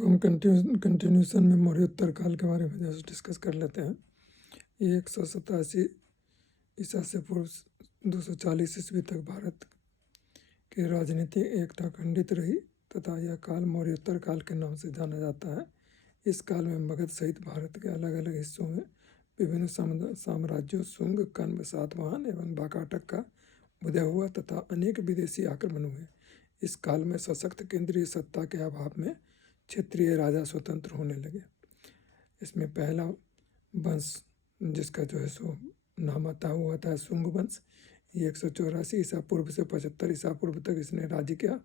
अब हम कंटिन्यूशन में मौर्योत्तर काल के बारे में जैसे डिस्कस कर लेते हैं। ये 187 ईसा से पूर्व 240 ईस्वी तक भारत की राजनीति एकता खंडित रही तथा यह काल मौर्योत्तर काल के नाम से जाना जाता है। इस काल में मगध सहित भारत के अलग अलग हिस्सों में विभिन्न साम्राज्यों शुंग, कण्व, सातवाहन एवं वाकाटक का उदय हुआ तथा अनेक विदेशी आक्रमण हुए। इस काल में सशक्त केंद्रीय सत्ता के अभाव में क्षेत्रीय राजा स्वतंत्र होने लगे। इसमें पहला वंश जिसका जो है सो नाम आता हुआ था शुंग वंश। ये 184 ईसा पूर्व से 75 ईसा पूर्व तक इसने राज्य किया।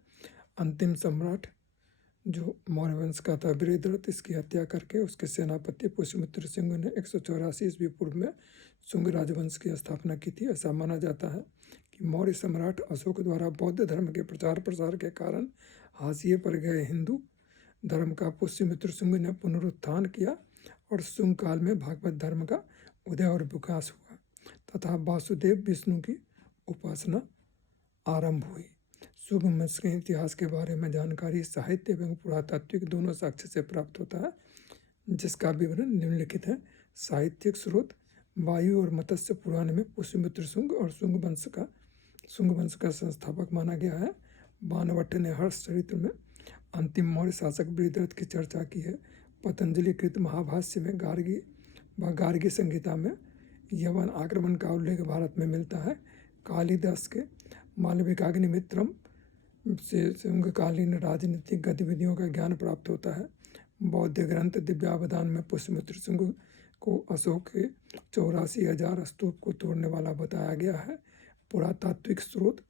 अंतिम सम्राट जो मौर्य वंश का था बृहद्रथ, इसकी हत्या करके उसके सेनापति पुष्यमित्र सिंह ने 184 ईस्वी पूर्व में शुंग राजवंश की स्थापना की थी। ऐसा माना जाता है कि मौर्य सम्राट अशोक द्वारा बौद्ध धर्म के प्रचार प्रसार के कारण हाशिए पर गए हिंदू धर्म का पुष्यमित्र सिंह ने पुनरुत्थान किया और शुंग काल में भागवत धर्म का उदय और विकास हुआ तथा वासुदेव विष्णु की उपासना आरंभ हुई। शुंग वंश के इतिहास के बारे में जानकारी साहित्य एवं पुरातात्विक दोनों साक्ष्य से प्राप्त होता है, जिसका विवरण निम्नलिखित है। साहित्यिक स्रोत वायु और मत्स्य पुराण में पुष्यमित्र शुंग और शुंग वंश का संस्थापक माना गया है। बाणभट्ट ने हर्ष चरित्र में अंतिम मौर्य शासक बृहद्रथ की चर्चा की है। पतंजलि कृत महाभाष्य में गार्गी संहिता में यवन आक्रमण का उल्लेख भारत में मिलता है। कालिदास के मालविकाग्निमित्रम से शुंगकालीन राजनीतिक गतिविधियों का ज्ञान प्राप्त होता है। बौद्ध ग्रंथ दिव्यावधान में पुष्यमित्र शुंग को अशोक के 84,000 स्तूप को तोड़ने वाला बताया गया है। पुरातात्विक स्रोत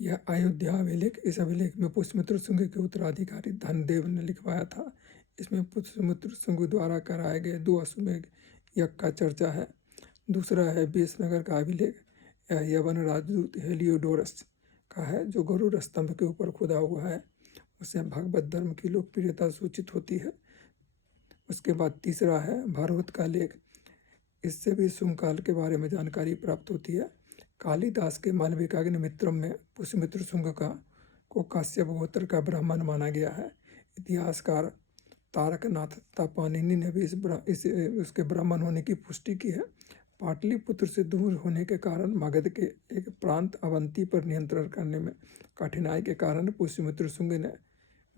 यह अयोध्या अभिलेख, इस अभिलेख में पुष्यमित्र शुंग के उत्तराधिकारी धनदेव ने लिखवाया था। इसमें पुष्यमित्र शुंग द्वारा कराए गए 2 अश्वमेध यज्ञ का चर्चा है। दूसरा है बेसनगर का अभिलेख, यह यवन राजदूत हेलियोडोरस का है जो गरुड़ स्तंभ के ऊपर खुदा हुआ है। उससे भागवत धर्म की लोकप्रियता सूचित होती है। उसके बाद तीसरा है भागवत का लेख, इससे भी शुंग काल के बारे में जानकारी प्राप्त होती है। कालिदास के मालविकाग्निमित्रम में पुष्यमित्र शुंग को काश्यप गोत्र का ब्राह्मण माना गया है। इतिहासकार तारकनाथ तथा पाणिनि ने भी उसके ब्राह्मण होने की पुष्टि की है। पाटलिपुत्र से दूर होने के कारण मगध के एक प्रांत अवंती पर नियंत्रण करने में कठिनाई के कारण पुष्यमित्र शुंग ने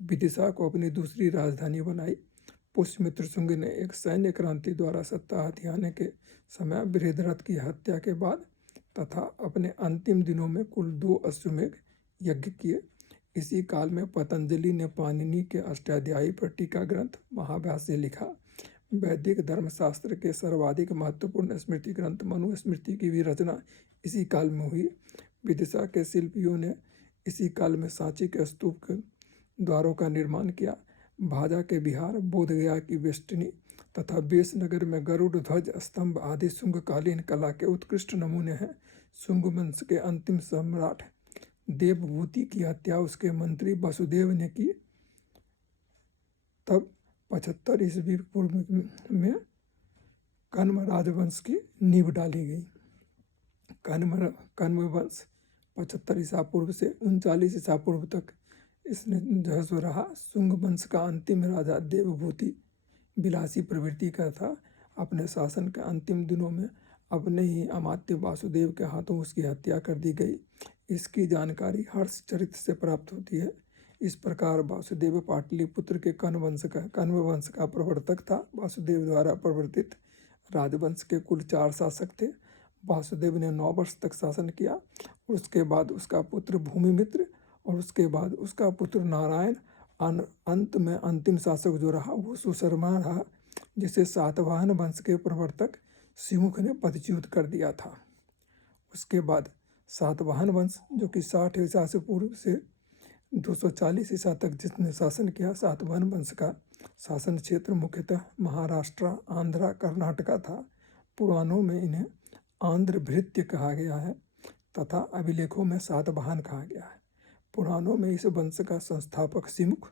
विदिशा को अपनी दूसरी राजधानी बनाई। पुष्यमित्र शुंग ने एक सैन्य क्रांति द्वारा सत्ता हथियाने के समय बृहद्रथ की हत्या के बाद तथा अपने अंतिम दिनों में कुल 2 अश्वमेध यज्ञ किए। इसी काल में पतंजलि ने पाणिनि के अष्टाध्यायी पर टीका ग्रंथ महाभाष्य लिखा। वैदिक धर्मशास्त्र के सर्वाधिक महत्वपूर्ण स्मृति ग्रंथ मनुस्मृति की भी रचना इसी काल में हुई। विदिशा के शिल्पियों ने इसी काल में सांची के स्तूप के द्वारों का निर्माण किया। भाजा के बिहार, बोधगया की वेष्टनी तथा बेसनगर में गरुड़ ध्वज स्तंभ आदि शुंगकालीन कला के उत्कृष्ट नमूने हैं। शुंग वंश के अंतिम सम्राट देवभूति की हत्या उसके मंत्री वसुदेव ने की। तब 75 ईस्वी पूर्व में कण्व राजवंश की नींव डाली गई। कण्व वंश 75 ईसा पूर्व से 39 ईसा पूर्व तक इसने जो सो रहा। शुंग वंश का अंतिम राजा देवभूति विलासी प्रवृत्ति का था। अपने शासन के अंतिम दिनों में अपने ही अमात्य वासुदेव के हाथों उसकी हत्या कर दी गई। इसकी जानकारी हर्ष चरित्र से प्राप्त होती है। इस प्रकार वासुदेव पाटलिपुत्र के कण्व वंश का प्रवर्तक था। वासुदेव द्वारा प्रवर्तित राजवंश के कुल 4 शासक थे। वासुदेव ने 9 वर्ष तक शासन किया। उसके बाद उसका पुत्र भूमिमित्र और उसके बाद उसका पुत्र नारायण। अंत में अंतिम शासक जो रहा वो सुशर्मा रहा, जिसे सातवाहन वंश के प्रवर्तक सिमुख ने पदच्युत कर दिया था। उसके बाद सातवाहन वंश जो कि 60 ईसा से पूर्व से 240 ईसा तक जिसने शासन किया। सातवाहन वंश का शासन क्षेत्र मुख्यतः महाराष्ट्र, आंध्रा, कर्नाटका था। पुराणों में इन्हें आंध्र भृत्य कहा गया है तथा अभिलेखों में सातवाहन कहा गया है। पुराणों में इस वंश का संस्थापक सिमुख,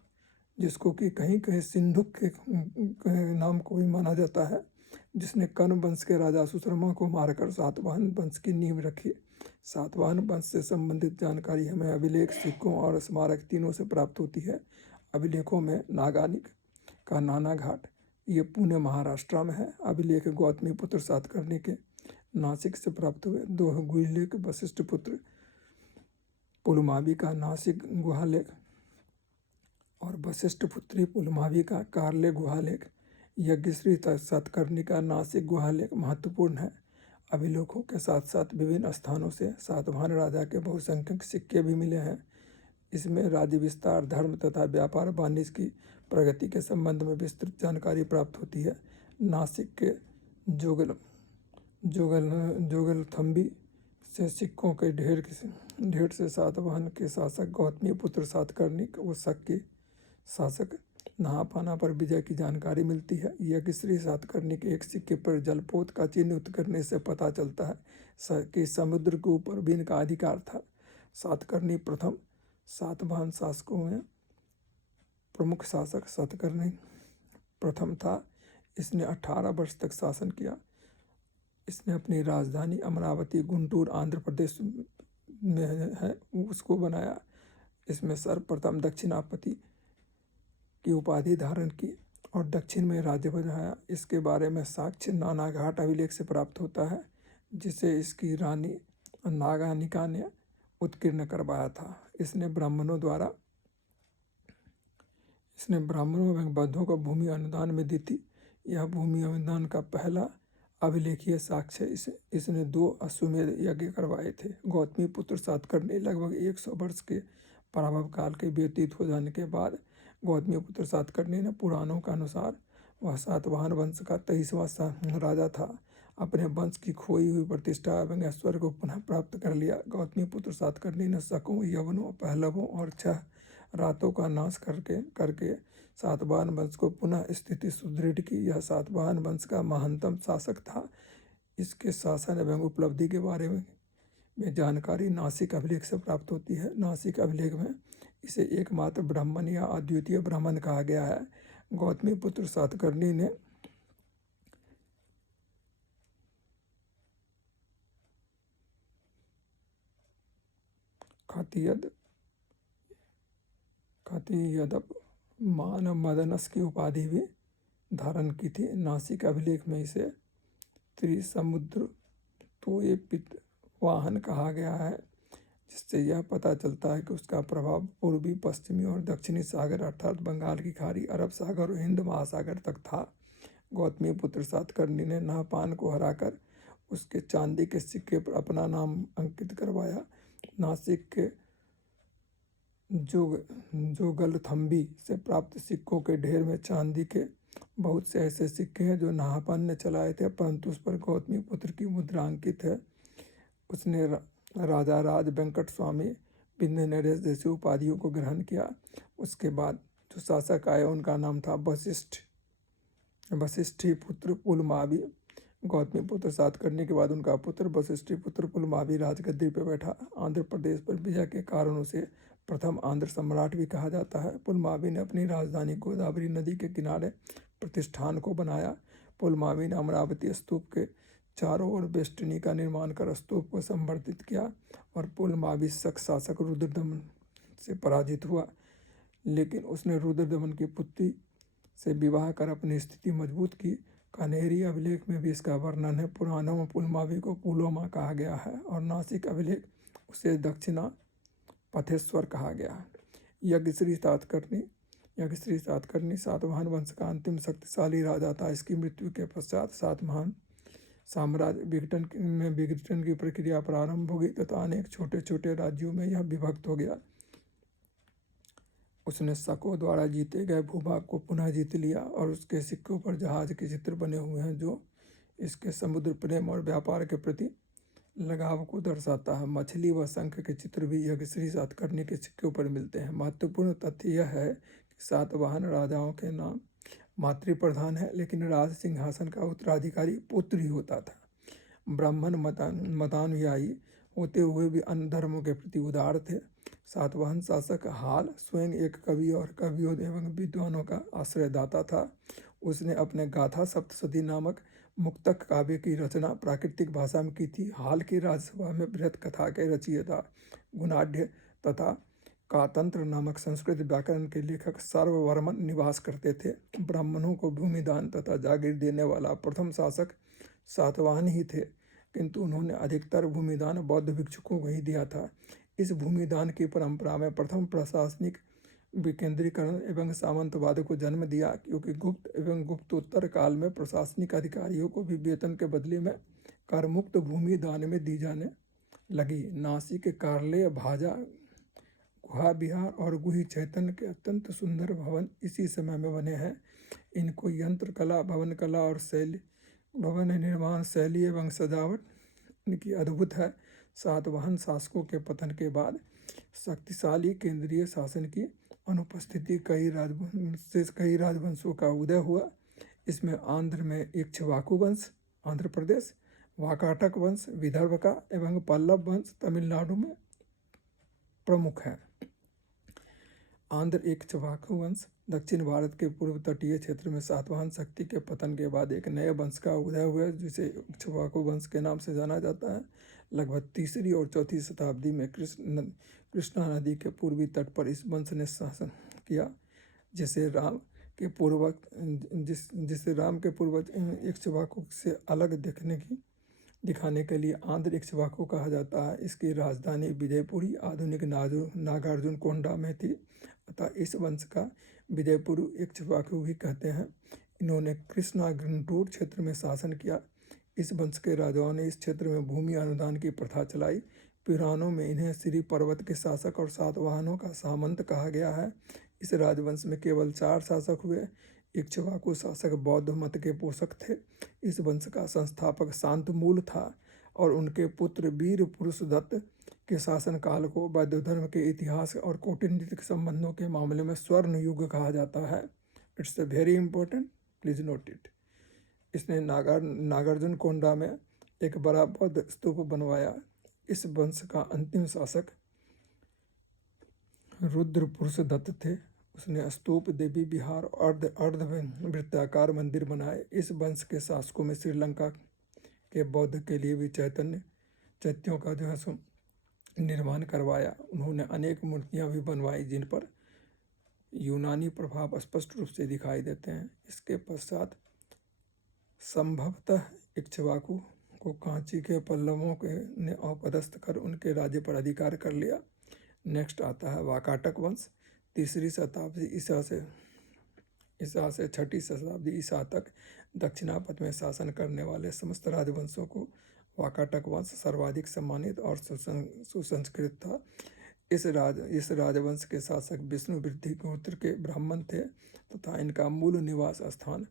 जिसको कि कहीं कहीं सिंधुक के नाम को भी माना जाता है, जिसने कण्व वंश के राजा सुशर्मा को मारकर सातवाहन वंश की नींव रखी। सातवाहन वंश से संबंधित जानकारी हमें अभिलेख, सिक्कों और स्मारक तीनों से प्राप्त होती है। अभिलेखों में नागानिक का नाना घाट, ये पुणे महाराष्ट्र में है। अभिलेख गौतमीपुत्र सातकर्णी के नासिक से प्राप्त हुए। 2 गुहिलेख वशिष्ठ पुत्र पुलमावी का नासिक गुहालेख और वशिष्ठ पुत्री पुलमावी का कार्ले गुहालेख। यज्ञश्री सातकर्णी का नासिक गुहालेख महत्वपूर्ण है। अभिलेखों के साथ साथ विभिन्न स्थानों से सातवाहन राजा के बहुसंख्यक सिक्के भी मिले हैं। इसमें राज्य विस्तार, धर्म तथा व्यापार वाणिज्य की प्रगति के संबंध में विस्तृत जानकारी प्राप्त होती है। नासिक के जोगलथम्बी से सिक्कों के ढेर से सातवाहन के शासक गौतमीपुत्र सातकर्णी व शक के शासक नहापाना पर विजय की जानकारी मिलती है। यज्ञश्री सातकर्णी के एक सिक्के पर जलपोत का चिन्ह करने से पता चलता है कि समुद्र के ऊपर भी इनका अधिकार था। सातकर्णी प्रथम सातवाहन शासकों में प्रमुख शासक सातकर्णी प्रथम था। इसने 18 वर्ष तक शासन किया। इसने अपनी राजधानी अमरावती गुंटूर आंध्र प्रदेश में है उसको बनाया। इसमें सर्वप्रथम दक्षिणापति की उपाधि धारण की और दक्षिण में राज्य बनाया। इसके बारे में साक्ष्य नाना घाट अभिलेख से प्राप्त होता है, जिसे इसकी रानी नागानिका ने उत्कीर्ण करवाया था। इसने ब्राह्मणों एवं बौद्धों को भूमि अनुदान में दी थी। यह भूमि अनुदान का पहला अभिलेखीय साक्ष्य इसने 2 अश्वमेध यज्ञ करवाए थे। गौतमीपुत्र सातकर्णी लगभग 100 वर्ष के पराभव काल के व्यतीत हो जाने के बाद गौतमीपुत्र सातकर्णी ने पुराणों के अनुसार वह सातवाहन वंश का 23वां राजा था। अपने वंश की खोई हुई प्रतिष्ठा एवं ऐश्वर्य को पुनः प्राप्त कर लिया। गौतमीपुत्र सातकर्णी ने शकों, यवनों, पहलवों और 6 रातों का नाश करके सातवाहन वंश को पुनः स्थिति सुदृढ़ की। यह सातवाहन वंश का महानतम शासक था। इसके शासन एवं उपलब्धि के बारे में जानकारी नासिक अभिलेख से प्राप्त होती है। नासिक अभिलेख में इसे एकमात्र ब्राह्मण या अद्वितीय ब्राह्मण कहा गया है। गौतमीपुत्र सातकर्णी ने खातियदप मान मदनस की उपाधि भी धारण की थी। नासिक अभिलेख में इसे त्रिसमुद्र तोये पितवाहन कहा गया है, जिससे यह पता चलता है कि उसका प्रभाव पूर्वी, पश्चिमी और दक्षिणी सागर अर्थात बंगाल की खाड़ी, अरब सागर और हिंद महासागर तक था। गौतमीपुत्र सातकर्णी ने नहपान को हराकर उसके चांदी के सिक्के पर अपना नाम अंकित करवाया। नासिक के जोगलथम्बी से प्राप्त सिक्कों के ढेर में चांदी के बहुत से ऐसे सिक्के हैं जो नहापान ने चलाए थे, परंतु उस पर गौतमीपुत्र की मुद्रा अंकित है। उसने राजा राज वेंकट स्वामी बिंदु नरेश जैसी उपाधियों को ग्रहण किया। उसके बाद जो शासक आए उनका नाम था वशिष्ठी पुत्र पुलमावी। गौतमीपुत्र सातकर्णी के बाद उनका पुत्र वशिष्ठी पुत्र पुलमावी राजगद्दी पर बैठा। आंध्र प्रदेश पर विजय के कारण उसे प्रथम आंध्र सम्राट भी कहा जाता है। पुलमावी ने अपनी राजधानी गोदावरी नदी के किनारे प्रतिष्ठान को बनाया। पुलमावी ने अमरावती स्तूप के चारों ओर बेष्टनी का निर्माण कर स्तूप को संवर्धित किया और पुलमावी शक शासक रुद्रदमन से पराजित हुआ, लेकिन उसने रुद्रदमन की पुत्री से विवाह कर अपनी स्थिति मजबूत की। कनेरी अभिलेख में भी इसका वर्णन है। पुराणों में पुलमावी को पुलोमा कहा गया है और नासिक अभिलेख उसे दक्षिणा पथेश्वर कहा गया है। यज्ञश्री सातकर्णी सातवाहन वंश का अंतिम शक्तिशाली राजा था। इसकी मृत्यु के पश्चात सातवाहन साम्राज्य विघटन की प्रक्रिया प्रारंभ हो गई तथा अनेक छोटे छोटे राज्यों में यह विभक्त हो गया। उसने शकों द्वारा जीते गए भूभाग को पुनः जीत लिया और उसके सिक्कों पर जहाज के चित्र बने हुए हैं जो इसके समुद्र प्रेम और व्यापार के प्रति लगाव को दर्शाता है। मछली व शंख के चित्र भी यज्ञश्री सातकर्णी के सिक्कों पर मिलते हैं। महत्वपूर्ण तथ्य यह है कि सातवाहन राजाओं के नाम मातृ प्रधान है, लेकिन राज सिंहासन का उत्तराधिकारी पुत्र ही होता था। ब्राह्मण मतानुयायी होते हुए भी अन्य धर्मों के प्रति उदार थे। सातवाहन शासक हाल स्वयं एक कवि और कवियों एवं विद्वानों का आश्रयदाता था। उसने अपने गाथा सप्तशती नामक मुक्तक काव्य की रचना प्राकृतिक भाषा में की थी। हाल की राजसभा में बृहत कथा के रचयिता गुणाढ़ तथा कातंत्र नामक संस्कृत व्याकरण के लेखक सर्ववर्मन निवास करते थे। ब्राह्मणों को भूमिदान तथा जागीर देने वाला प्रथम शासक सातवाहन ही थे, किंतु उन्होंने अधिकतर भूमिदान बौद्ध भिक्षुकों को ही दिया था। इस भूमिदान की परंपरा में प्रथम प्रशासनिक विकेंद्रीकरण एवं सामंतवाद को जन्म दिया, क्योंकि गुप्त एवं गुप्तोत्तर काल में प्रशासनिक अधिकारियों को भी वेतन के बदले में करमुक्त भूमि दान में दी जाने लगी। नासिक, कार्ले, भाजा, गुहा विहार और गुही चैतन्य के अत्यंत सुंदर भवन इसी समय में बने हैं। इनको यंत्र कला, भवन कला और शैली, भवन निर्माण शैली एवं सजावट इनकी अद्भुत है। सातवाहन शासकों के पतन के बाद शक्तिशाली केंद्रीय शासन की अनुपस्थिति कई राजवंशों का उदय हुआ। इसमें आंध्र में इक्ष्वाकु वंश, आंध्र प्रदेश, वाकाटक वंश विदर्भ का एवं पल्लव वंश तमिलनाडु में प्रमुख है। आंध्र इक्ष्वाकु वंश दक्षिण भारत के पूर्व तटीय क्षेत्र में सातवाहन शक्ति के पतन के बाद एक नए वंश का उदय हुआ, जिसे इक्ष्वाकु वंश के नाम से जाना जाता है। लगभग 3री और 4ठी शताब्दी में कृष्णा नदी के पूर्वी तट पर इस वंश ने शासन किया, जिसे राम के पूर्वज इक्ष्वाकु से अलग दिखाने के लिए आंध्र इक्ष्वाकु कहा जाता है। इसकी राजधानी विजयपुरी आधुनिक नागार्जुन कोंडा में थी, अतः इस वंश का विजयपुरी इक्ष्वाकु भी कहते हैं। इन्होंने कृष्णा गुंटूर क्षेत्र में शासन किया। इस वंश के राजाओं ने इस क्षेत्र में भूमि अनुदान की प्रथा चलाई। पुराणों में इन्हें श्री पर्वत के शासक और सातवाहनों का सामंत कहा गया है। इस राजवंश में केवल 4 शासक हुए। इक्ष्वाकु शासक बौद्ध मत के पोषक थे। इस वंश का संस्थापक शांतमूल था और उनके पुत्र वीर पुरुषदत्त के शासनकाल को बौद्ध धर्म के इतिहास और कूटनीतिक संबंधों के मामले में स्वर्ण युग कहा जाता है। It's a very important, please note it. इसने नागार्जुन कोंडा में एक बड़ा बौद्ध स्तूप बनवाया। इस वंश का अंतिम शासक रुद्र पुरुषदत्त थे। उसने स्तूप, देवी विहार और अर्धवृत्ताकार मंदिर बनाए। इस वंश के शासकों में श्रीलंका के बौद्ध के लिए भी चैत्यों का निर्माण करवाया। उन्होंने अनेक मूर्तियां भी बनवाई, जिन पर यूनानी प्रभाव स्पष्ट रूप से दिखाई देते हैं। इसके पश्चात संभवतः इक्ष्वाकु को कांची के पल्लवों ने अपदस्थ कर उनके राज्य पर अधिकार कर लिया। नेक्स्ट आता है वाकाटक वंश। 3री शताब्दी ईसा से 6ठी शताब्दी ईसा तक दक्षिणापथ में शासन करने वाले समस्त राजवंशों को वाकाटक वंश सर्वाधिक सम्मानित और सुसंस्कृत था। इस राजवंश के शासक विष्णु वृद्धि गोत्र के ब्राह्मण थे तथा इनका मूल निवास स्थान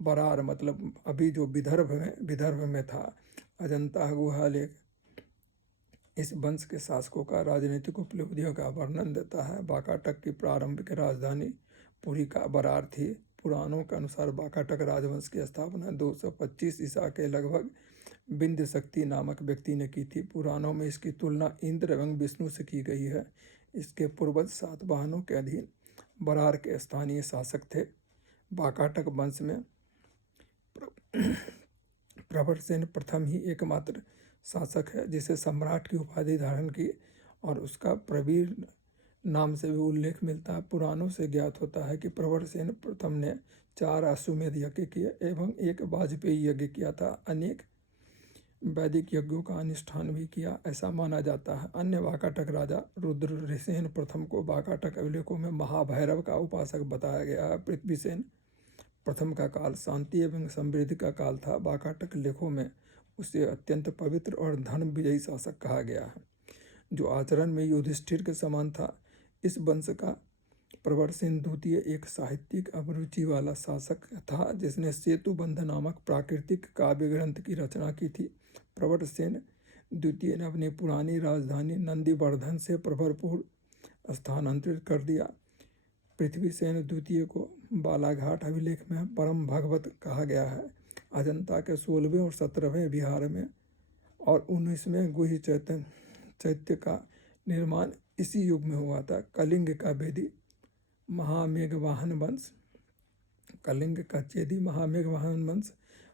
बरार, मतलब अभी जो विदर्भ में था, अजंता गुहा लेक इस वंश के शासकों का राजनीतिक उपलब्धियों का वर्णन देता है। वाकाटक की प्रारंभिक राजधानी पुरी का बरार थी। पुराणों के अनुसार वाकाटक राजवंश की स्थापना 225 ईसा के लगभग बिंद शक्ति नामक व्यक्ति ने की थी। पुराणों में इसकी तुलना इंद्र एवं विष्णु से की गई है। इसके पूर्वज सातवाहनों के अधीन बरार के स्थानीय शासक थे। वाकाटक वंश में प्रवरसेन प्रथम ही एकमात्र शासक है जिसे सम्राट की उपाधि धारण की, और उसका प्रवीर नाम से भी उल्लेख मिलता है। पुराणों से ज्ञात होता है कि प्रवरसेन प्रथम ने 4 अश्वमेध यज्ञ किए एवं 1 वाजपेयी यज्ञ किया था। अनेक वैदिक यज्ञों का अनुष्ठान भी किया, ऐसा माना जाता है। अन्य वाकाटक राजा रुद्रसेन प्रथम को वाकाटक अभिलेखों में महाभैरव का उपासक बताया गया है। पृथ्वीसेन प्रथम का काल शांति एवं समृद्धि का काल था। वाकाटक लेखों में उसे अत्यंत पवित्र और धन विजयी शासक कहा गया है, जो आचरण में युधिष्ठिर के समान था। इस वंश का प्रवरसेन द्वितीय एक साहित्यिक अभिरुचि वाला शासक था, जिसने सेतुबंध नामक प्राकृतिक काव्य ग्रंथ की रचना की थी। प्रवरसेन द्वितीय ने अपनी पुरानी राजधानी नंदीवर्धन से प्रवरपुर स्थानांतरित कर दिया। पृथ्वीसेन द्वितीय को बालाघाट अभिलेख में परम भगवत कहा गया है। अजंता के 16वें और 17वें विहार में और 19वें गुही चैत्य का निर्माण इसी युग में हुआ था। कलिंग का वेदी महामेघवाहन वंश, कलिंग का चेदी महामेघवाहन वंश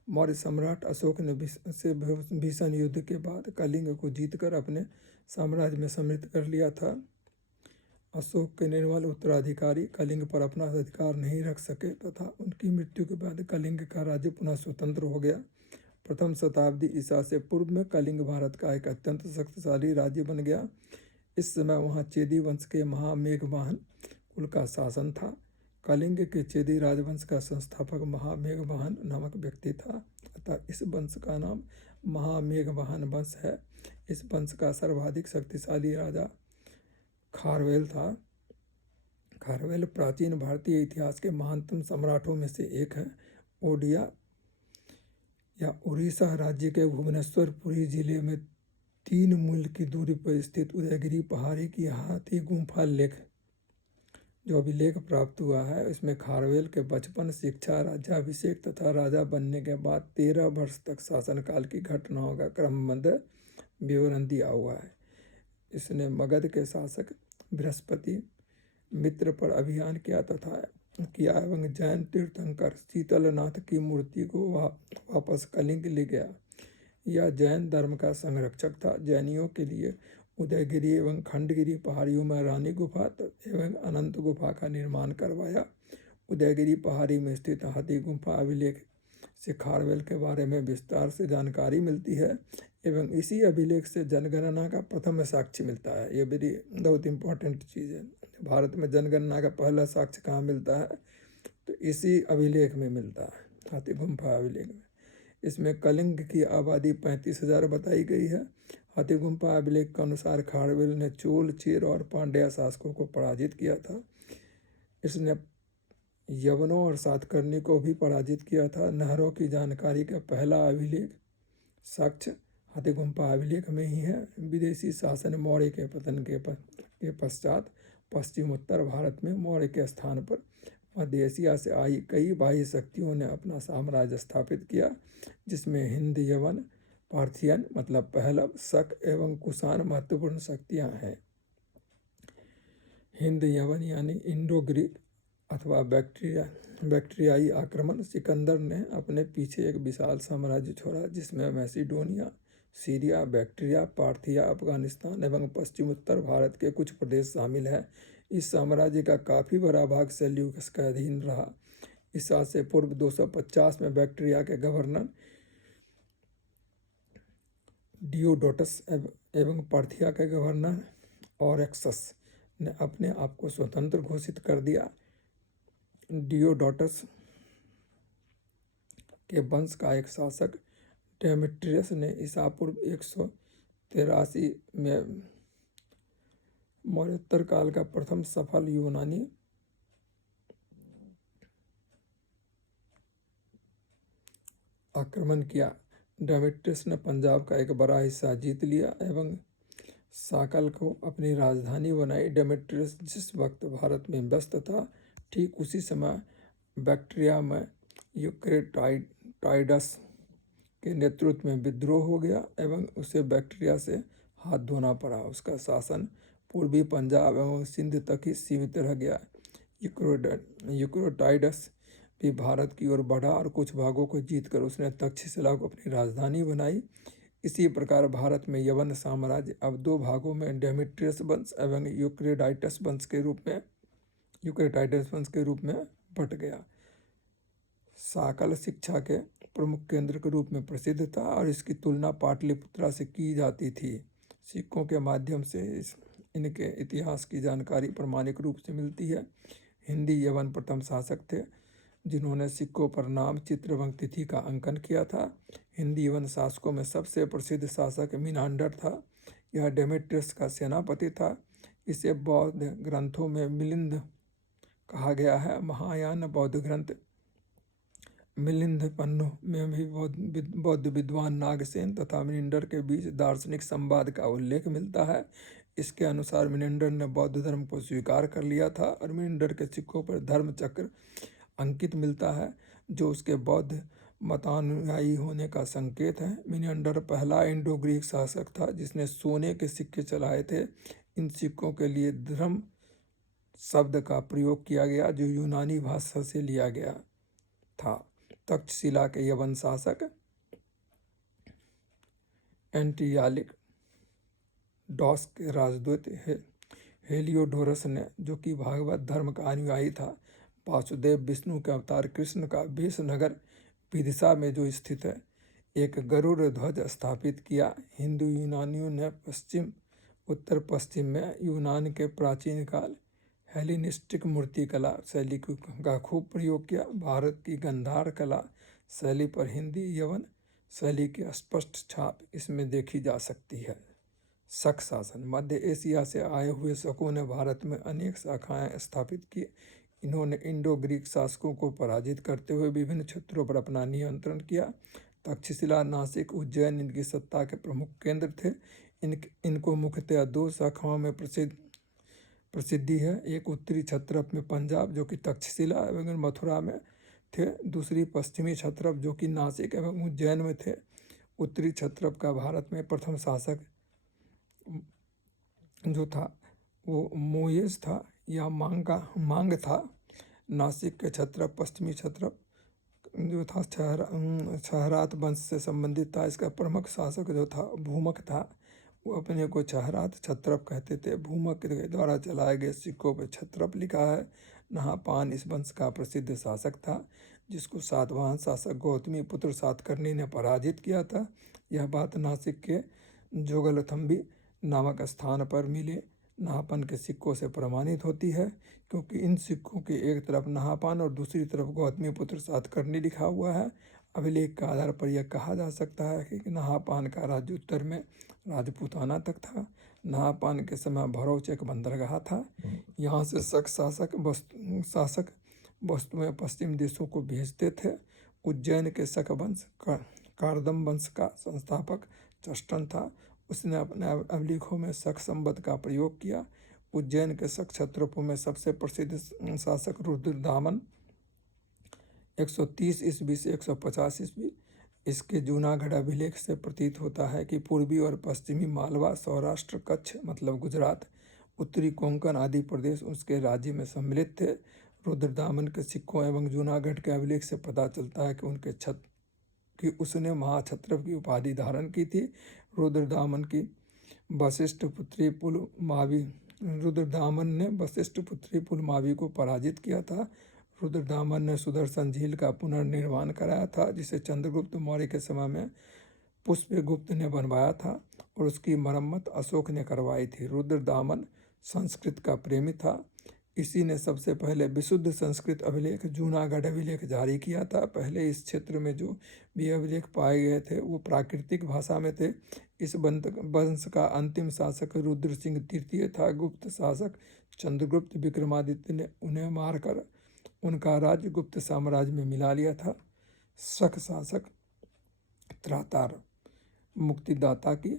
मौर्य सम्राट अशोक ने से भीषण युद्ध के बाद कलिंग को जीतकर अपने साम्राज्य में सम्मिलित कर लिया था। अशोक के निर्बल उत्तराधिकारी कलिंग पर अपना अधिकार नहीं रख सके तथा उनकी मृत्यु के बाद कलिंग का राज्य पुनः स्वतंत्र हो गया। प्रथम शताब्दी ईसा से पूर्व में कलिंग भारत का एक अत्यंत शक्तिशाली राज्य बन गया। इस समय वहाँ चेदी वंश के महामेघवाहन कुल का शासन था। कलिंग के चेदी राजवंश का संस्थापक महामेघवाहन नामक व्यक्ति था, अतः इस वंश का नाम महामेघवाहन वंश है। इस वंश का सर्वाधिक शक्तिशाली राजा खारवेल था। खारवेल प्राचीन भारतीय इतिहास के महानतम सम्राटों में से एक है। ओडिया या उड़ीसा राज्य के भुवनेश्वरपुरी जिले में 3 मील की दूरी पर स्थित उदयगिरी पहाड़ी की हाथी गुम्फा लेख जो अभिलेख प्राप्त हुआ है, इसमें खारवेल के बचपन, शिक्षा, राज्याभिषेक तथा राजा बनने के बाद 13 वर्ष तक शासनकाल की घटनाओं का क्रमबद्ध विवरण दिया हुआ है। इसने मगध के शासक बृहस्पति मित्र पर अभियान किया एवं जैन तीर्थंकर शीतलनाथ की मूर्ति को वापस कलिंग ले गया। यह जैन धर्म का संरक्षक था। जैनियों के लिए उदयगिरी एवं खंडगिरी पहाड़ियों में रानी गुफा एवं अनंत गुफा का निर्माण करवाया। उदयगिरी पहाड़ी में स्थित हाथी गुफा अभिलेख से खारवेल के बारे में विस्तार से जानकारी मिलती है एवं इसी अभिलेख से जनगणना का प्रथम साक्ष्य मिलता है। ये वेरी बहुत इम्पोर्टेंट चीज़ है। भारत में जनगणना का पहला साक्ष्य कहाँ मिलता है, तो इसी अभिलेख में मिलता है, हाथी गुम्फा अभिलेख में। इसमें कलिंग की आबादी 35,000 बताई गई है। हाथी गुम्फा अभिलेख के अनुसार खारवेल ने चोल, चेर और पांड्या शासकों को पराजित किया था। इसने यवनों और सातकर्णी को भी पराजित किया था। नहरों की जानकारी का पहला अभिलेख साक्ष्य हाथी गुम्फा अभिलेख में ही है। विदेशी शासन मौर्य के पतन के पश्चात पश्चिम उत्तर भारत में मौर्य के स्थान पर मध्य एशिया से आई कई बाह्य शक्तियों ने अपना साम्राज्य स्थापित किया, जिसमें हिंद, यवन, पार्थियन मतलब पहलव, शक एवं कुषाण महत्वपूर्ण शक्तियां हैं। हिंद यवन यानी इंडो ग्रीक अथवा बैक्ट्रियाई आक्रमण। सिकंदर ने अपने पीछे एक विशाल साम्राज्य छोड़ा, जिसमें Macedonia, Syria, Bactria, Parthia, Afghanistan एवं पश्चिम उत्तर भारत के कुछ प्रदेश शामिल हैं। इस साम्राज्य का काफ़ी बड़ा भाग सेल्यूकस के अधीन रहा। ईसा से पूर्व 250 में बैक्ट्रिया के गवर्नर डियोडोटस एवं पार्थिया के गवर्नर ऑरेक्सस ने अपने आप को स्वतंत्र घोषित कर दिया। डियोडोटस के वंश का एक शासक डेमेट्रियस ने ईसा पूर्व 183 में मौर्योत्तर काल का प्रथम सफल यूनानी आक्रमण किया। डेमेट्रियस ने पंजाब का एक बड़ा हिस्सा जीत लिया एवं साकल को अपनी राजधानी बनाई। डेमेट्रियस जिस वक्त भारत में व्यस्त था, ठीक उसी समय बैक्ट्रिया में यूक्रेटाइडस के नेतृत्व में विद्रोह हो गया एवं उसे बैक्ट्रिया से हाथ धोना पड़ा। उसका शासन पूर्वी पंजाब एवं सिंध तक ही सीमित रह गया। यूक्रेटाइडस भी भारत की ओर बढ़ा और कुछ भागों को जीतकर उसने तक्षशिला को अपनी राजधानी बनाई। इसी प्रकार भारत में यवन साम्राज्य अब 2 भागों में डेमेट्रियस वंश एवं यूक्रेटाइडस वंश के रूप में बट गया। साकल शिक्षा के प्रमुख केंद्र के रूप में प्रसिद्ध था और इसकी तुलना पाटलिपुत्रा से की जाती थी। सिक्कों के माध्यम से इनके इतिहास की जानकारी प्रामाणिक रूप से मिलती है। हिंदी यवन प्रथम शासक थे जिन्होंने सिक्कों पर नाम, चित्र एवं तिथि का अंकन किया था। हिंदी यवन शासकों में सबसे प्रसिद्ध शासक मिनांडर था। यह डेमेट्रियस का सेनापति था। इसे बौद्ध ग्रंथों में मिलिंद कहा गया है। महायान बौद्ध ग्रंथ मिलिंदपन्नु में भी बौद्ध विद्वान नागसेन तथा मिनिंडर के बीच दार्शनिक संवाद का उल्लेख मिलता है। इसके अनुसार मिनिंडर ने बौद्ध धर्म को स्वीकार कर लिया था और मिनिंडर के सिक्कों पर धर्म चक्र अंकित मिलता है, जो उसके बौद्ध मतानुयायी होने का संकेत है। मिनिंडर पहला इंडो ग्रीक शासक था जिसने सोने के सिक्के चलाए थे। इन सिक्कों के लिए धर्म शब्द का प्रयोग किया गया, जो यूनानी भाषा से लिया गया था। तक्षशिला के यवन शासक एंटियालिक डॉस के राजदूत हेलियोडोरस ने, जो कि भागवत धर्म का अनुयायी था, वासुदेव विष्णु के अवतार कृष्ण का विषनगर विदिशा में जो स्थित है एक गरुड़ ध्वज स्थापित किया। हिंदू यूनानियों ने उत्तर पश्चिम में यूनान के प्राचीन काल हेलिनिस्टिक मूर्तिकला शैली का खूब प्रयोग किया। भारत की गंधार कला शैली पर हिंदी यवन शैली की स्पष्ट छाप इसमें देखी जा सकती है। शक शासन। मध्य एशिया से आए हुए शकों ने भारत में अनेक शाखाएं स्थापित की। इन्होंने इंडो ग्रीक शासकों को पराजित करते हुए विभिन्न क्षेत्रों पर अपना नियंत्रण किया। तक्षशिला, नासिक, उज्जैन इनकी सत्ता के प्रमुख केंद्र थे। इनको मुख्यतः दो शाखाओं में प्रसिद्धि है। एक उत्तरी क्षत्रप में पंजाब, जो कि तक्षशिला एवं मथुरा में थे। दूसरी पश्चिमी क्षत्रप, जो कि नासिक एवं उज्जैन में थे। उत्तरी क्षत्रप का भारत में प्रथम शासक जो था वो मोयेज था या मांग था। नासिक के क्षत्रप, पश्चिमी क्षत्रप जो था छहरात वंश से संबंधित था। इसका प्रमुख शासक जो था भूमक था। वो अपने को छहरात क्षत्रप कहते थे। भूमक के द्वारा चलाए गए सिक्कों पर क्षत्रप लिखा है। नहापान इस वंश का प्रसिद्ध शासक था, जिसको सातवाहन शासक गौतमी पुत्र सातकर्णी ने पराजित किया था। यह बात नासिक के जोगलथम्बी नामक स्थान पर मिले नहापान के सिक्कों से प्रमाणित होती है, क्योंकि इन सिक्कों के एक तरफ नहापान और दूसरी तरफ गौतमी पुत्र सातकर्णी लिखा हुआ है। अभिलेख के आधार पर यह कहा जा सकता है कि नहापान का राज्य उत्तर में राजपूताना तक था। नहापान के समय भरौच एक बंदरगाह था। यहाँ से शक शासक वस्तुएं पश्चिम देशों को भेजते थे। उज्जैन के शक वंश कारदम वंश का संस्थापक चष्टन था। उसने अपने अभिलेखों में शक संवत का प्रयोग किया। उज्जैन के शक क्षत्रपों में सबसे प्रसिद्ध शासक रुद्रदामन 130 ईस्वी से 150 ईस्वी। इसके जूनागढ़ अभिलेख से प्रतीत होता है कि पूर्वी और पश्चिमी मालवा, सौराष्ट्र, कच्छ मतलब गुजरात, उत्तरी कोंकण आदि प्रदेश उसके राज्य में सम्मिलित थे। रुद्रदामन के सिक्कों एवं जूनागढ़ के अभिलेख से पता चलता है कि उसने महाक्षत्रप की उपाधि धारण की थी। रुद्रदामन ने वशिष्ठ पुत्री पुलमावी को पराजित किया था। रुद्रदामन ने सुदर्शन झील का पुनर्निर्माण कराया था, जिसे चंद्रगुप्त मौर्य के समय में पुष्पगुप्त ने बनवाया था और उसकी मरम्मत अशोक ने करवाई थी। रुद्रदामन संस्कृत का प्रेमी था। इसी ने सबसे पहले विशुद्ध संस्कृत अभिलेख जूनागढ़ अभिलेख जारी किया था। पहले इस क्षेत्र में जो भी अभिलेख पाए गए थे वो प्राकृतिक भाषा में थे। इस वंश का अंतिम शासक रुद्र सिंह तृतीय था। गुप्त शासक चंद्रगुप्त विक्रमादित्य ने उन्हें मारकर उनका राज्य गुप्त साम्राज्य में मिला लिया था। शक शासक त्रातार मुक्तिदाता की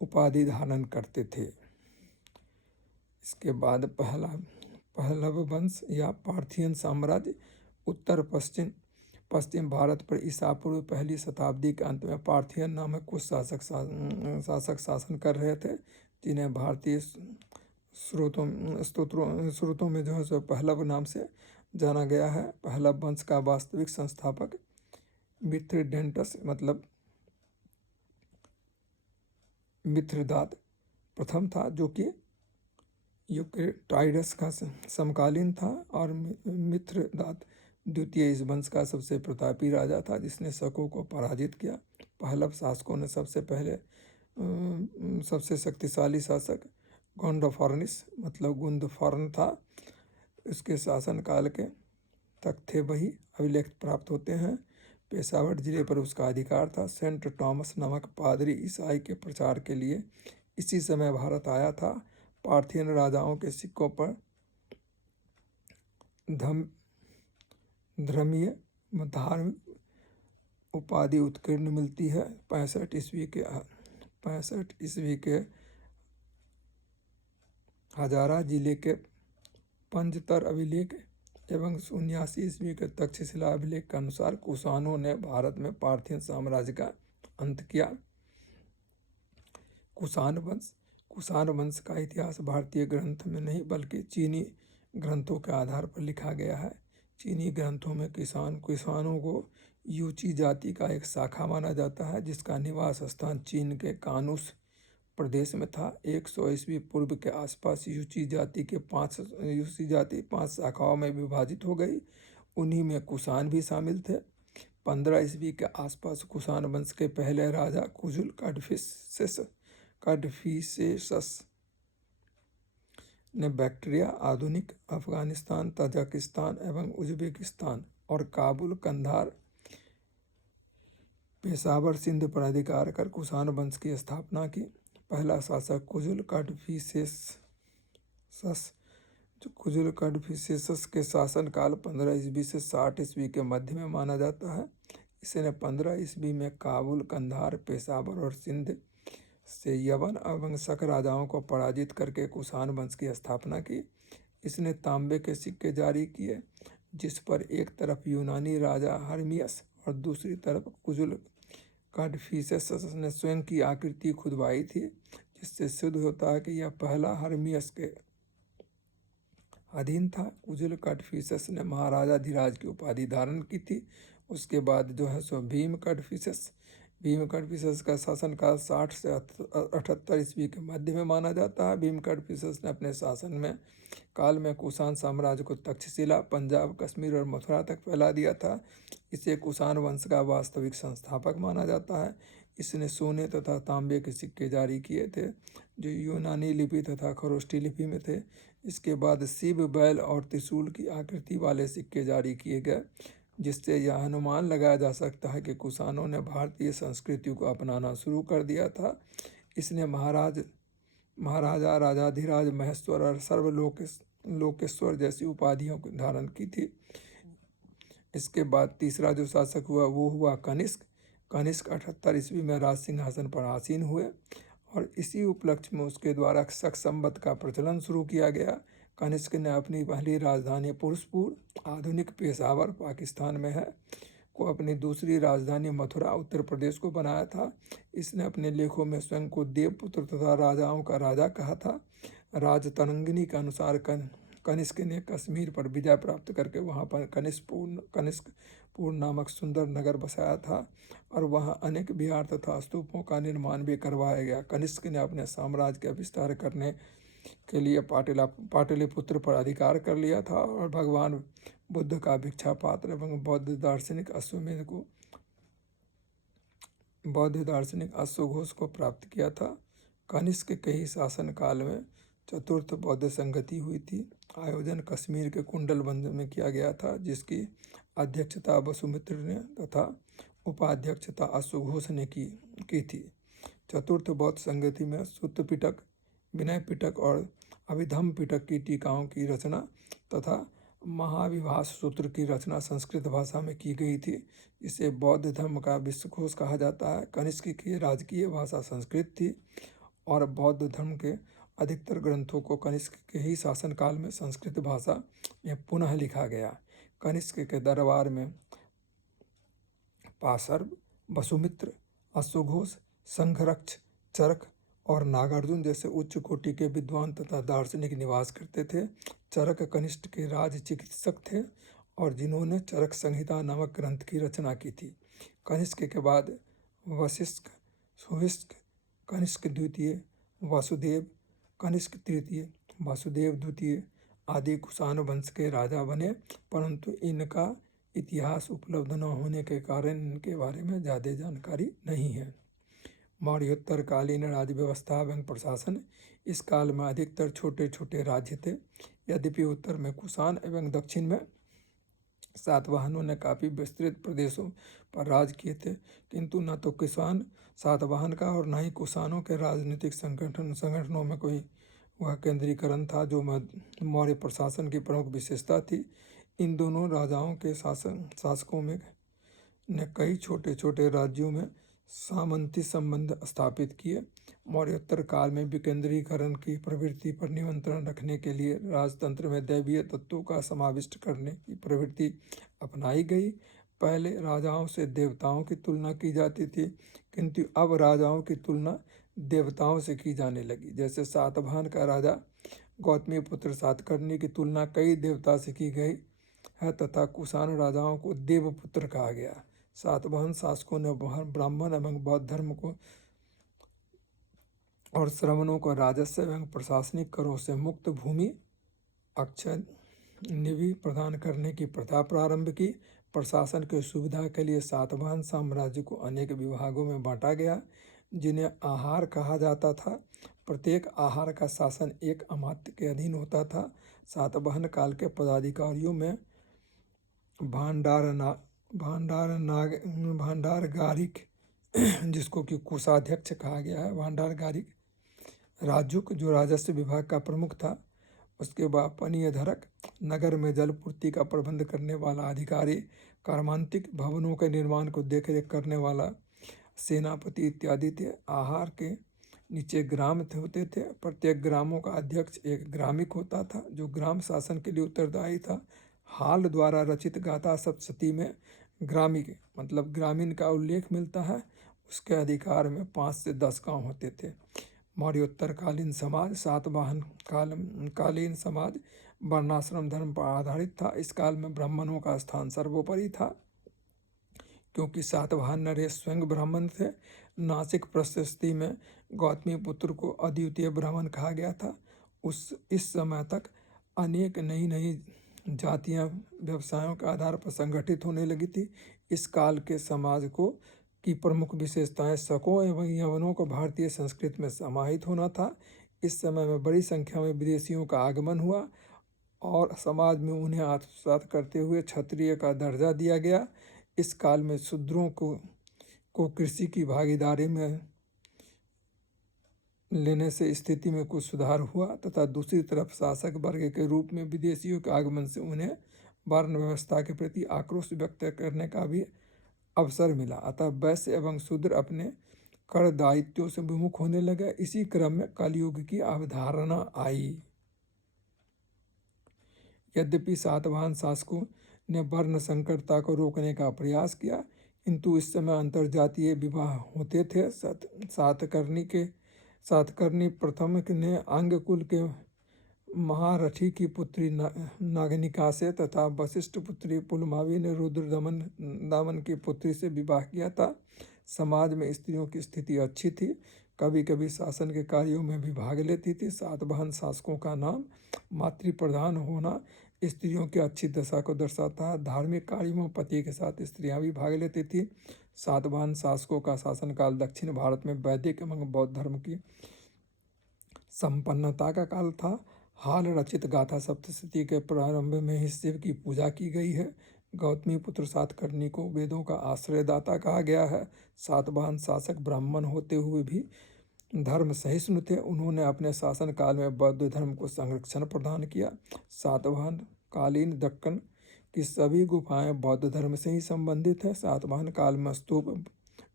उपाधि धारण करते थे। इसके बाद पहलव वंश या पार्थियन साम्राज्य उत्तर पश्चिम भारत पर ईसा पूर्व पहली शताब्दी के अंत में पार्थियन नामक कुछ शासक शासन कर रहे थे, जिन्हें भारतीय स्रोतों में जो है सो पहलव नाम से जाना गया है। पहलव वंश का वास्तविक संस्थापक मिथ्रडेंटस मतलब मिथ्रदात प्रथम था, जो कि यूक्रेटाइडस का समकालीन था, और मिथ्रदात द्वितीय इस वंश का सबसे प्रतापी राजा था, जिसने शकों को पराजित किया। पहलव शासकों ने सबसे शक्तिशाली शासक गोंडफॉर्निस मतलब गुंदफॉर्न था। इसके शासनकाल के तख्ते वही अभिलेख प्राप्त होते हैं। पेशावर जिले पर उसका अधिकार था। सेंट टॉमस नामक पादरी ईसाई के प्रचार के लिए इसी समय भारत आया था। पार्थियन राजाओं के सिक्कों पर धर्मीय धार्मिक उपाधि उत्कीर्ण मिलती है। 65 ईस्वी के हजारा जिले के पंजतर अभिलेख एवं 79 ईस्वी के तक्षशिला अभिलेख के अनुसार कुषाणों ने भारत में पार्थियन साम्राज्य का अंत किया। कुषाण वंश का इतिहास भारतीय ग्रंथ में नहीं बल्कि चीनी ग्रंथों के आधार पर लिखा गया है। चीनी ग्रंथों में कुषाणों को यूची जाति का एक शाखा माना जाता है, जिसका निवास स्थान चीन के कानुस प्रदेश में था। 100 ईस्वी पूर्व के आसपास यूची जाति 5 शाखाओं में विभाजित हो गई। उन्हीं में कुषाण भी शामिल थे। 15 ईस्वी के आसपास कुषाण वंश के पहले राजा कुजुल काडफिसेसस ने बैक्ट्रिया, आधुनिक अफगानिस्तान, तजाकिस्तान एवं उज्बेकिस्तान और काबुल, कंधार, पेशावर, सिंध पर अधिकार कर कुषाण वंश की स्थापना की। पहला शासक कुजुल काडफिसेसस के शासनकाल 15 ईस्वी से 60 ईस्वी के मध्य में माना जाता है। इसने 15 ईस्वी में काबुल, कंधार, पेशावर और सिंध से यवन एवं शक राजाओं को पराजित करके कुषाण वंश की स्थापना की। इसने तांबे के सिक्के जारी किए, जिस पर एक तरफ यूनानी राजा हर्मियस और दूसरी तरफ कुजुल काडफिसेसस ने स्वयं की आकृति खुदवाई थी, जिससे सिद्ध होता है कि यह पहला हर्मियस के अधीन था। कुजुल काडफिसेस ने महाराजाधिराज की उपाधि धारण की थी। उसके बाद जो है सो भीम काडफिसेस का शासनकाल 60 से 78 ईस्वी के मध्य में माना जाता है। भीम काडफिसेस ने अपने शासन काल में कुषाण साम्राज्य को तक्षशिला, पंजाब, कश्मीर और मथुरा तक फैला दिया था। इसे कुषाण वंश का वास्तविक संस्थापक माना जाता है। इसने सोने तथा तांबे के सिक्के जारी किए थे, जो यूनानी लिपि तथा खरोष्टी लिपि में थे। इसके बाद शिव, बैल और त्रिशूल की आकृति वाले सिक्के जारी किए गए, जिससे यह अनुमान लगाया जा सकता है कि कुषाणों ने भारतीय संस्कृति को अपनाना शुरू कर दिया था। इसने महाराजा, राजाधिराज, महेश्वर और सर्वलोकेश्वर जैसी उपाधियों को धारण की थी। इसके बाद तीसरा जो शासक हुआ वो हुआ कनिष्क। 78 ईस्वी में राज सिंहासन पर आसीन हुए और इसी उपलक्ष्य में उसके द्वारा शक संवत का प्रचलन शुरू किया गया। कनिष्क ने अपनी पहली राजधानी पुरुषपुर, आधुनिक पेशावर पाकिस्तान में है, को अपनी दूसरी राजधानी मथुरा, उत्तर प्रदेश को बनाया था। इसने अपने लेखों में स्वयं को देवपुत्र तथा राजाओं का राजा कहा था। राजतरंगिणी के अनुसार कनिष्क ने कश्मीर पर विजय प्राप्त करके वहाँ पर कनिष्कपुर नामक सुंदर नगर बसाया था और वहाँ अनेक विहार तथा स्तूपों का निर्माण भी करवाया गया। कनिष्क ने अपने साम्राज्य का विस्तार करने के लिए पाटलिपुत्र पर अधिकार कर लिया था और भगवान बुद्ध का भिक्षा पात्र एवं बौद्ध दार्शनिक अश्वघोष को प्राप्त किया था। कनिष्क के ही शासन काल में चतुर्थ बौद्ध संगति हुई थी। आयोजन कश्मीर के कुंडलबंद में किया गया था, जिसकी अध्यक्षता वसुमित्र ने तथा उपाध्यक्षता अश्वघोष ने की थी। चतुर्थ बौद्ध संगति में सूत्र पिटक, विनय पिटक और अभिधम्म पिटक की टीकाओं की रचना तथा महाविभास सूत्र की रचना संस्कृत भाषा में की गई थी, जिसे बौद्ध धर्म का विश्वकोश कहा जाता है। कनिष्क की राजकीय भाषा संस्कृत थी और बौद्ध धर्म के अधिकतर ग्रंथों को कनिष्क के ही शासनकाल में संस्कृत भाषा में पुनः लिखा गया। कनिष्क के दरबार में पाशर्व, वसुमित्र, अश्वघोष, संघरक्ष, चरक और नागार्जुन जैसे उच्च कोटि के विद्वान तथा दार्शनिक निवास करते थे। चरक कनिष्क के राज चिकित्सक थे और जिन्होंने चरक संहिता नामक ग्रंथ की रचना की थी। कनिष्क के बाद वशिष्ठ, सुहिष्क, कनिष्क द्वितीय, वासुदेव, कनिष्क तृतीय, वासुदेव द्वितीय आदि कुषाण वंश के राजा बने, परंतु इनका इतिहास उपलब्ध न होने के कारण इनके बारे में ज़्यादा जानकारी नहीं है। मौर्योत्तरकालीन राज्य व्यवस्था एवं प्रशासन। इस काल में अधिकतर छोटे छोटे राज्य थे। यद्यपि उत्तर में कुषाण एवं दक्षिण में सातवाहनों ने काफ़ी विस्तृत प्रदेशों पर राज किए थे, किंतु न तो कुषाण सातवाहन का और न ही कुषाणों के राजनीतिक संगठनों में कोई वह केंद्रीकरण था, जो मौर्य प्रशासन की प्रमुख विशेषता थी। इन दोनों राजाओं के शासकों में ने कई छोटे छोटे राज्यों में सामंती संबंध स्थापित किए। मौर्योत्तर काल में विकेंद्रीकरण की प्रवृत्ति पर नियंत्रण रखने के लिए राजतंत्र में दैवीय तत्वों का समाविष्ट करने की प्रवृत्ति अपनाई गई। पहले राजाओं से देवताओं की तुलना की जाती थी, किंतु अब राजाओं की तुलना देवताओं से की जाने लगी। जैसे सातवाहन का राजा गौतमी पुत्र सातकर्णी की तुलना कई देवता से की गई है तथा कुषाण राजाओं को देवपुत्र कहा गया। सातवाहन शासकों ने ब्राह्मण एवं बौद्ध धर्म को और श्रवणों को राजस्व एवं प्रशासनिक करों से मुक्त भूमि अक्षय निधि प्रदान करने की प्रथा प्रारंभ की। प्रशासन की सुविधा के लिए सातवाहन साम्राज्य को अनेक विभागों में बांटा गया, जिन्हें आहार कहा जाता था। प्रत्येक आहार का शासन एक अमात्य के अधीन होता था। सातवाहन काल के पदाधिकारियों में भांडारगारिक, जिसको कि कोषाध्यक्ष कहा गया है, भांडारगारिक, राजुक जो राजस्व विभाग का प्रमुख था, उसके बाद पनीयधरक नगर में जल पूर्ति का प्रबंध करने वाला अधिकारी, कर्मांतिक भवनों के निर्माण को देखरेख करने वाला सेनापति इत्यादि थे। आहार के नीचे ग्राम होते थे। प्रत्येक ग्रामों का अध्यक्ष एक ग्रामिक होता था, जो ग्राम शासन के लिए उत्तरदायी था। हाल द्वारा रचित गाथा सप्तशती में ग्रामिक मतलब ग्रामीण का उल्लेख मिलता है। उसके अधिकार में 5 से 10 गांव होते थे। मौर्योत्तरकालीन समाज सातवाहन कालीन समाज वर्णाश्रम धर्म पर आधारित था। इस काल में ब्राह्मणों का स्थान सर्वोपरि था, क्योंकि सातवाहन नरेश स्वयं ब्राह्मण थे। नासिक प्रशस्ति में गौतमी पुत्र को अद्वितीय ब्राह्मण कहा गया था। इस समय तक अनेक नई नई जातियां व्यवसायों के आधार पर संगठित होने लगी थी। इस काल के समाज की प्रमुख विशेषताएं शकों एवं यवनों को भारतीय संस्कृति में समाहित होना था। इस समय में बड़ी संख्या में विदेशियों का आगमन हुआ और समाज में उन्हें आत्मसात करते हुए क्षत्रिय का दर्जा दिया गया। इस काल में शूद्रों को कृषि की भागीदारी में लेने से स्थिति में कुछ सुधार हुआ, तथा दूसरी तरफ शासक वर्ग के रूप में विदेशियों के आगमन से उन्हें वर्ण व्यवस्था के प्रति आक्रोश व्यक्त करने का भी अवसर मिला। अतः वैश्य एवं शूद्र अपने कर दायित्वों से विमुख होने लगे। इसी क्रम में कलयुग की अवधारणा आई। यद्यपि सातवाहन शासकों ने वर्ण संकरता को रोकने का प्रयास किया, किंतु इस समय अंतर्जातीय विवाह होते थे। सातकर्णी प्रथम ने अंगकुल के महारथी की पुत्री नागनिका से तथा वशिष्ठ पुत्री पुलमावी ने रुद्रदमन की पुत्री से विवाह किया था। समाज में स्त्रियों की स्थिति अच्छी थी, कभी कभी शासन के कार्यों में भी भाग लेती थी। सातवाहन शासकों का नाम मातृप्रधान होना स्त्रियों की अच्छी दशा को दर्शाता है। धार्मिक कार्यों में पति के साथ स्त्रियां भी भाग लेती थी। सातवाहन शासकों का शासनकाल दक्षिण भारत में वैदिक एवं बौद्ध धर्म की संपन्नता का काल था। हाल रचित गाथा सप्तशती के प्रारंभ में ही शिव की पूजा की गई है। गौतमी पुत्र सातकर्णी को वेदों का आश्रयदाता कहा गया है। सातवाहन शासक ब्राह्मण होते हुए भी धर्म सहिष्णु थे। उन्होंने अपने शासन काल में बौद्ध धर्म को संरक्षण प्रदान किया। सातवाहन कालीन दक्कन की सभी गुफाएं बौद्ध धर्म से ही संबंधित है। सातवाहन काल में स्तूप,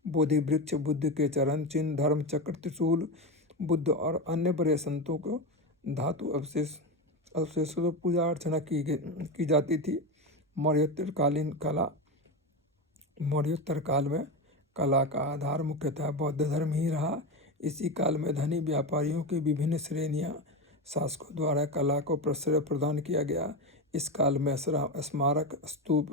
बोधि वृक्ष, बुद्ध के चरण चिन्ह, धर्म चक्र, त्रिशूल, बुद्ध और अन्य बड़े संतों को धातु अवशेषों से पूजा अर्चना की जाती थी। मौर्योत्तर काल में कला का आधार मुख्यतः बौद्ध धर्म ही रहा। इसी काल में धनी व्यापारियों की विभिन्न श्रेणियां शासकों द्वारा कला को प्रश्रय प्रदान किया गया। इस काल में स्मारक, स्तूप,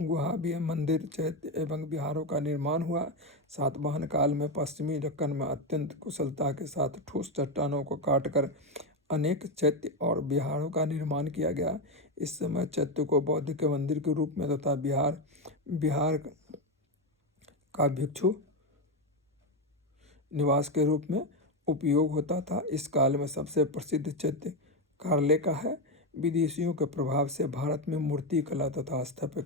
गुहा, मंदिर, चैत्य एवं विहारों का निर्माण हुआ। सातवाहन काल में पश्चिमी दक्कन में अत्यंत कुशलता के साथ ठोस चट्टानों को काटकर अनेक चैत्य और विहारों का निर्माण किया गया। इस समय चैत्य को बौद्ध के मंदिर के रूप में तथा विहार का भिक्षु निवास के रूप में उपयोग होता था। इस काल में सबसे प्रसिद्ध चैत्य कार्ले का है। विदेशियों के प्रभाव से भारत में मूर्ति कला तथा स्थापत्य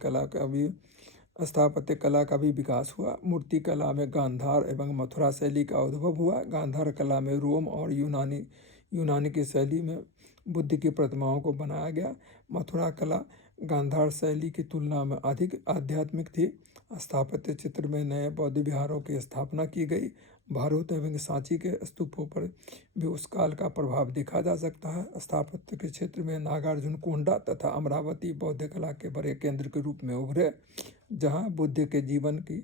कला का भी विकास हुआ। मूर्ति कला में गांधार एवं मथुरा शैली का उद्भव हुआ। गांधार कला में रोम और यूनानी की शैली में बुद्ध की प्रतिमाओं को बनाया गया। मथुरा कला गांधार शैली की तुलना में अधिक आध्यात्मिक थी। स्थापत्य चित्र में नए बौद्ध विहारों की स्थापना की गई। भारूत एवं सांची के स्तूपों पर भी उस काल का प्रभाव देखा जा सकता है। स्थापत्य के क्षेत्र में नागार्जुन कोंडा तथा अमरावती बौद्ध कला के बड़े केंद्र के रूप में उभरे, जहाँ बुद्ध के जीवन की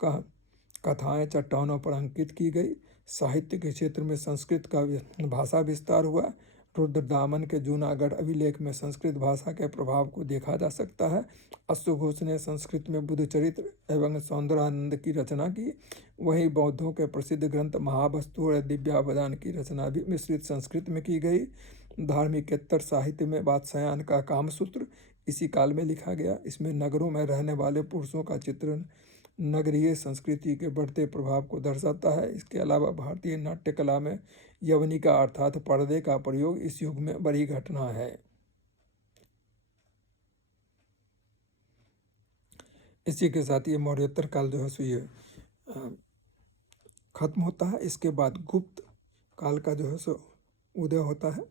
कथाएं चट्टानों पर अंकित की गई। साहित्य के क्षेत्र में संस्कृत का भाषा विस्तार हुआ। रुद्रदामन के जूनागढ़ अभिलेख में संस्कृत भाषा के प्रभाव को देखा जा सकता है। अश्व घोष ने संस्कृत में बुद्ध चरित्र एवं सौंदर्यानंद की रचना की। वहीं बौद्धों के प्रसिद्ध ग्रंथ महावस्तु और दिव्यावदान की रचना भी मिश्रित संस्कृत में की गई। धार्मिकेतर साहित्य में वात्स्यायन का कामसूत्र इसी काल में लिखा गया। इसमें नगरों में रहने वाले पुरुषों का चित्रण नगरीय संस्कृति के बढ़ते प्रभाव को दर्शाता है। इसके अलावा भारतीय नाट्य कला में यवनिका अर्थात पर्दे का प्रयोग इस युग में बड़ी घटना है। इसी के साथ ये मौर्योत्तर काल जो है सो ये खत्म होता है। इसके बाद गुप्त काल का जो है सो उदय होता है,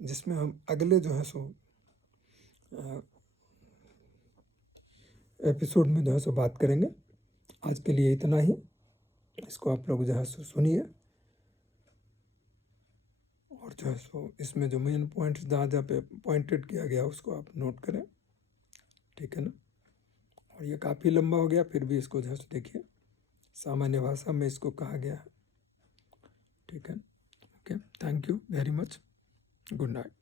जिसमें हम अगले जो है सो एपिसोड में जो है सो बात करेंगे। आज के लिए इतना ही। इसको आप लोग जो है सो सुनिए और जो है सो इसमें जो मेन पॉइंट्स जहाँ जहाँ पे पॉइंटेड किया गया उसको आप नोट करें, ठीक है ना। और ये काफ़ी लंबा हो गया, फिर भी इसको जो है सो देखिए, सामान्य भाषा में इसको कहा गया है, ठीक है। Okay, thank you very much, good night.